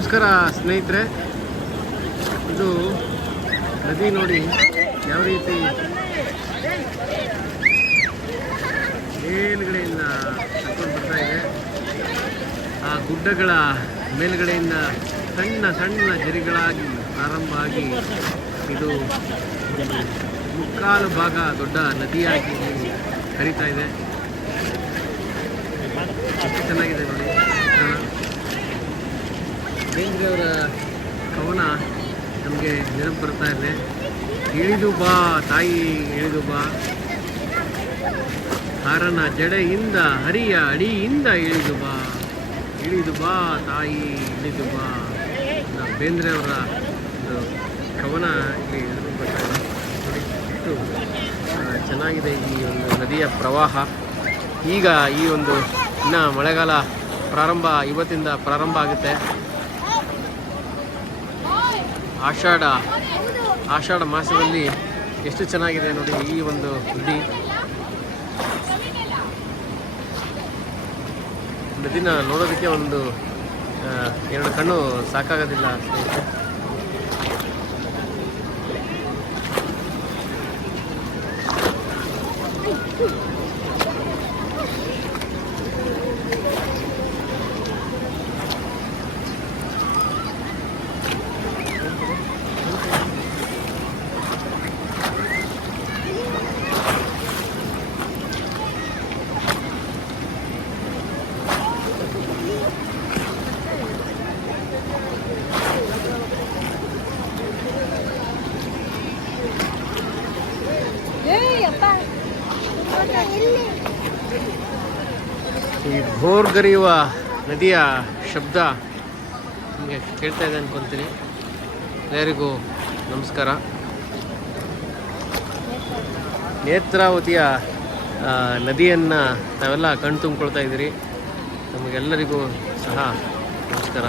ನಮಸ್ಕಾರ ಸ್ನೇಹಿತರೆ, ಇದು ನದಿ ನೋಡಿ ಯಾವ ರೀತಿ ಮೇಲ್ಗಡೆಯಿಂದ ಕರ್ಕೊಂಡು ಬರ್ತಾ ಇದೆ. ಆ ಗುಡ್ಡಗಳ ಮೇಲ್ಗಡೆಯಿಂದ ಸಣ್ಣ ಸಣ್ಣ ಜರಿಗಳಾಗಿ ಪ್ರಾರಂಭ ಆಗಿ ಇದು ಮುಕ್ಕಾಲು ಭಾಗ ದೊಡ್ಡ ನದಿಯಾಗಿ ಹರಿತಾ ಇದೆ. ಎಷ್ಟು ಚೆನ್ನಾಗಿದೆ ನೋಡಿ. ಬೇಂದ್ರೆಯವರ ಕವನ ನಮಗೆ ನೆನಪು ಬರ್ತಾ ಇದೆ. ಇಳಿದು ಬಾ ತಾಯಿ ಇಳಿದು ಬಾ, ಹರನ ಜಡೆಯಿಂದ ಹರಿಯ ಅಡಿಯಿಂದ ಇಳಿದು ಬಾ, ಇಳಿದು ಬಾ ತಾಯಿ ಇಳಿದು ಬಾ. ಬೇಂದ್ರೆಯವರ ಒಂದು ಕವನ ಇಲ್ಲಿ ನೆನಪು ಬರ್ತಾ ಇದೆ ನೋಡಿ. ಎಷ್ಟು ಚೆನ್ನಾಗಿದೆ ಈ ಒಂದು ನದಿಯ ಪ್ರವಾಹ. ಈಗ ಈ ಒಂದು ಇನ್ನು ಮಳೆಗಾಲ ಇವತ್ತಿಂದ ಪ್ರಾರಂಭ ಆಗುತ್ತೆ. ಆಷಾಢ ಮಾಸದಲ್ಲಿ ಎಷ್ಟು ಚೆನ್ನಾಗಿದೆ ನೋಡಿ ಈ ಒಂದು ನದಿನ ನೋಡೋದಕ್ಕೆ ಒಂದು ಎರಡು ಕಣ್ಣು ಸಾಕಾಗೋದಿಲ್ಲ ಸ್ನೇಹಿತರೆ. ಈ ಭೋರ್ಗರೆಯುವ ನದಿಯ ಶಬ್ದ ನಿಮಗೆ ಕೇಳ್ತಾ ಇದೆ ಅನ್ಕೊತೀನಿ. ಎಲ್ಲರಿಗೂ ನಮಸ್ಕಾರ. ನೇತ್ರಾವತಿಯ ನದಿಯನ್ನು ನಾವೆಲ್ಲ ಕಣ್ ತುಂಬಿಕೊಳ್ತಾ ಇದ್ದೀರಿ. ನಮಗೆಲ್ಲರಿಗೂ ಸಹ ನಮಸ್ಕಾರ.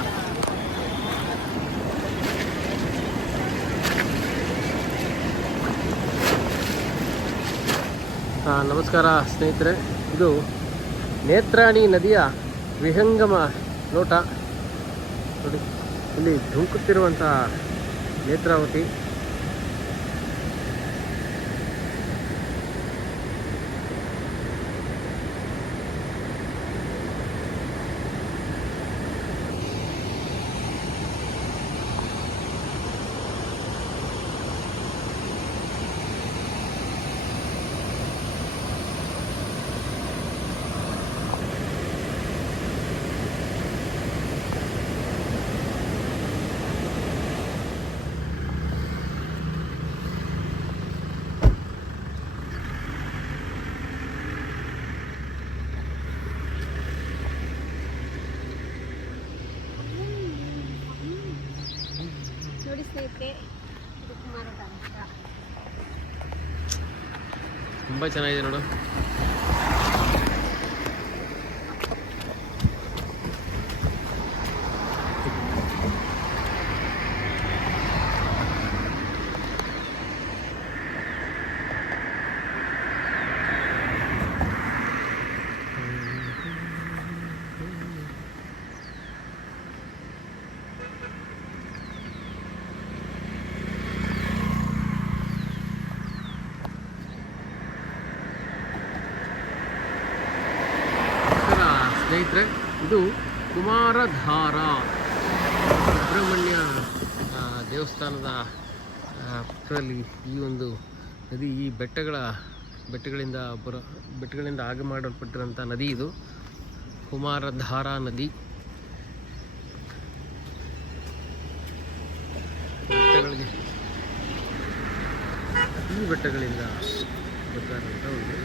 ನಮಸ್ಕಾರ ಸ್ನೇಹಿತರೆ, ಇದು ನೇತ್ರಾಣಿ ನದಿಯ ವಿಹಂಗಮ ನೋಟ ನೋಡಿ. ಇಲ್ಲಿ ಧುಮುಕುತ್ತಿರುವಂಥ ನೇತ್ರಾವತಿ. ತುಂಬ ಚೆನ್ನಾಗಿದೆ ನೋಡು. ಸ್ನೇಹಿತರೆ, ಇದು ಕುಮಾರಧಾರ ಸುಬ್ರಹ್ಮಣ್ಯ ದೇವಸ್ಥಾನದ ಪಕ್ಕದಲ್ಲಿ ಈ ಒಂದು ನದಿ, ಈ ಬೆಟ್ಟಗಳಿಂದ ಆಗ ಮಾಡಲ್ಪಟ್ಟಿರೋಂಥ ನದಿ ಇದು ಕುಮಾರಧಾರ ನದಿ. ಈ ಬೆಟ್ಟಗಳಿಂದ ಬರ್ತಾ ಇರೋಂಥ ಒಂದು